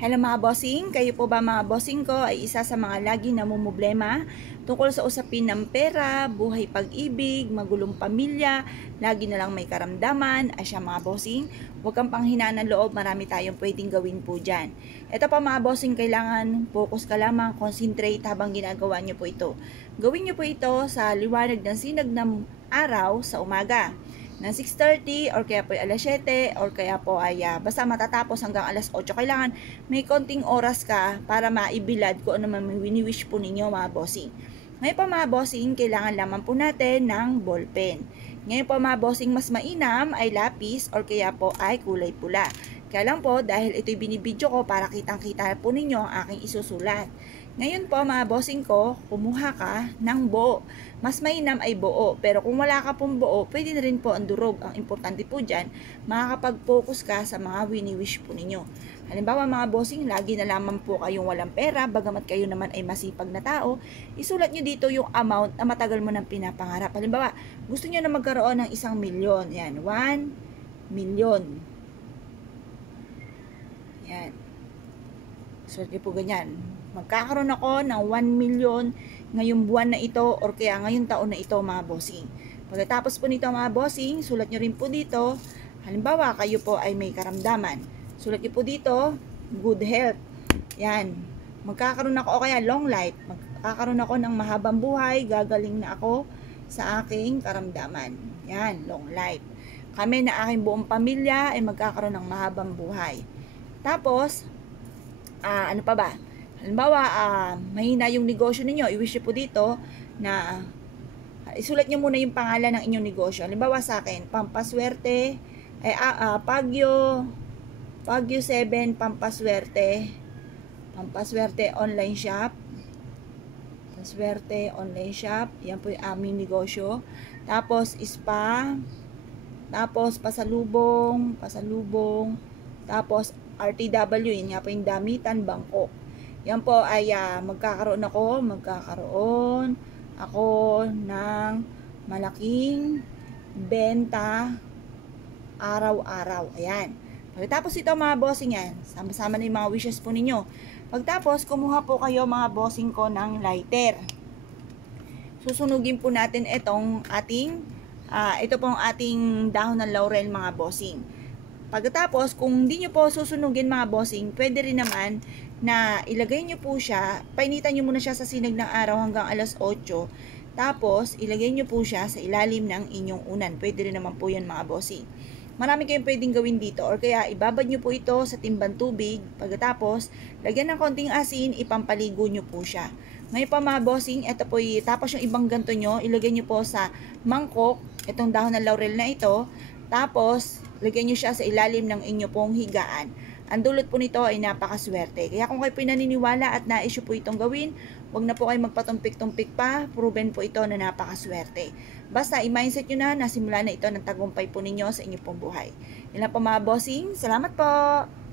Hello mga bossing, kayo po ba mga bossing ko ay isa sa mga lagi namumblema tungkol sa usapin ng pera, buhay pag-ibig, magulong pamilya, lagi na lang may karamdaman, asya mga bossing, huwag kang panghinaan ng loob, marami tayong pwedeng gawin po dyan. Ito pa mga bossing, kailangan focus ka lamang, concentrate habang ginagawa nyo po ito. Gawin nyo po ito sa liwanag ng sinag ng araw sa umaga ng 6:30 or kaya po ay alas 7 or kaya po ay basta matatapos hanggang alas 8. Kailangan may konting oras ka para maibilad kung ano man may wini-wish po ninyo mga bossing. Ngayon po mga bossing, kailangan lamang po natin ng ballpen. Ngayon po mga bossing, mas mainam ay lapis or kaya po ay kulay pula. Kaya lang po, dahil ito'y binibidyo ko para kitang-kita po ninyo ang aking isusulat. Ngayon po mga bossing ko, kumuha ka ng buo. Mas mainam ay buo, pero kung wala ka pong buo, pwede na rin po ang durog. Ang importante po dyan, makakapag-focus ka sa mga wini-wish po ninyo. Halimbawa mga bossing, lagi na lamang po kayong walang pera, bagamat kayo naman ay masipag na tao, isulat nyo dito yung amount na matagal mo nang pinapangarap. Halimbawa, gusto nyo na magkaroon ng 1 milyon. Yan, 1 milyon. Yan. Sulat nyo po ganyan. Magkakaroon ako ng 1 milyon ngayong buwan na ito or kaya ngayong taon na ito mga bossing. Pagkatapos po nito mga bossing, sulat nyo rin po dito. Halimbawa, kayo po ay may karamdaman. Sulat nyo po dito, good health. Yan. Magkakaroon ako o kaya long life. Magkakaroon ako ng mahabang buhay. Gagaling na ako sa aking karamdaman. Yan, long life. Kami na aking buong pamilya ay magkakaroon ng mahabang buhay. Tapos, ano pa ba? Halimbawa, mahina yung negosyo ninyo, i-wish nyo po dito na isulat nyo muna yung pangalan ng inyong negosyo. Halimbawa sa akin, Pampaswerte, Pagyo 7, Pampaswerte online shop. Pampaswerte online shop. Yan po yung aming negosyo. Tapos, spa. Tapos, pasalubong. Tapos, RTW, yun nga po yung damitan, bangko. Yan po ay magkakaroon ako ng malaking benta araw-araw. Ayan. Pagkatapos ito mga bossing yan, sama-sama na yung mga wishes po ninyo. Pagtapos, kumuha po kayo mga bossing ko ng lighter. Susunugin po natin itong ating, ito pong ating dahon ng laurel mga bossing. Pagkatapos, kung hindi nyo po susunugin mga bossing, pwede rin naman na ilagay nyo po siya, painitan nyo muna siya sa sinag ng araw hanggang alas 8. Tapos, ilagay nyo po siya sa ilalim ng inyong unan. Pwede rin naman po yan mga bossing. Marami kayong pwedeng gawin dito. Or kaya, ibabad nyo po ito sa timbang tubig. Pagkatapos, lagyan ng konting asin, ipampaligo nyo po siya. Ngayon pa mga bossing, ito po, tapos yung ibang ganto nyo, ilagay nyo po sa mangkok, itong dahon ng laurel na ito. Tapos, lagyan nyo siya sa ilalim ng inyo pong higaan. Ang dulot po nito ay napakaswerte. Kaya kung kayo pinaniniwala at nais po itong gawin, huwag na po kayo magpatumpik-tumpik pa. Proven po ito na napakaswerte. Basta i-mindset nyo na simula na ito ng tagumpay po ninyo sa inyong pong buhay. Yan lang po mga bossing. Salamat po!